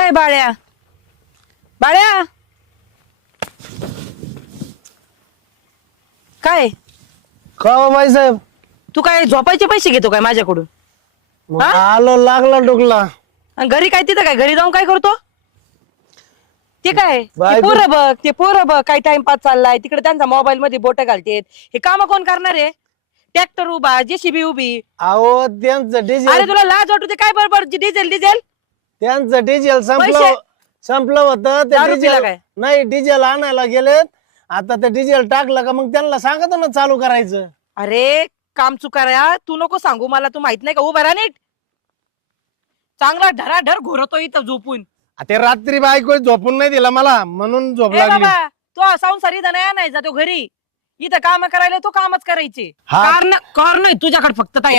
अय बाळ्या बाळ्या काय का हो बाईसाहेब? तू काय झोपायचे पैसे घेतो काय माझ्याकडून? मग हा? आलो लागला डुकला. आणि घरी काय तिथं काय घरी जाऊन काय करतो? ते काय ते बायको- पोरं बघ काय टाइमपास चाललाय तिकडे त्यांचा मोबाईल मध्ये बोट घालतेत. हे काम कोण करणार आहे? ट्रॅक्टर उभा जेसीबी उभी. अहो त्यांचं अरे डिझेल तुला लाज वाटू दे काय बरोबर डिझेल डिझेल त्यांचं डिझेल पैसे- संपलं होतं ते दारू पिला डिझेल. काय? नाही डिझेल आणायला गेलेत. आता ते डिझेल टाकलं का मग त्यांना सांगतो ना चालू करायचं. अरे काम चुकारा तू नको सांगू मला. तू माहित नाही का उभा राहा नीट. चांगला ढराढर घोरतो इथं झोपून. ते रात्री बायको झोपून नाही दिला मला म्हणून झोप ए लागली. बाबा तो संसारी नाही नाही जातो घरी. इथं काम करायला तो कामच करायचे. हा. कारण नाही तुझ्याकडे फक्त तयार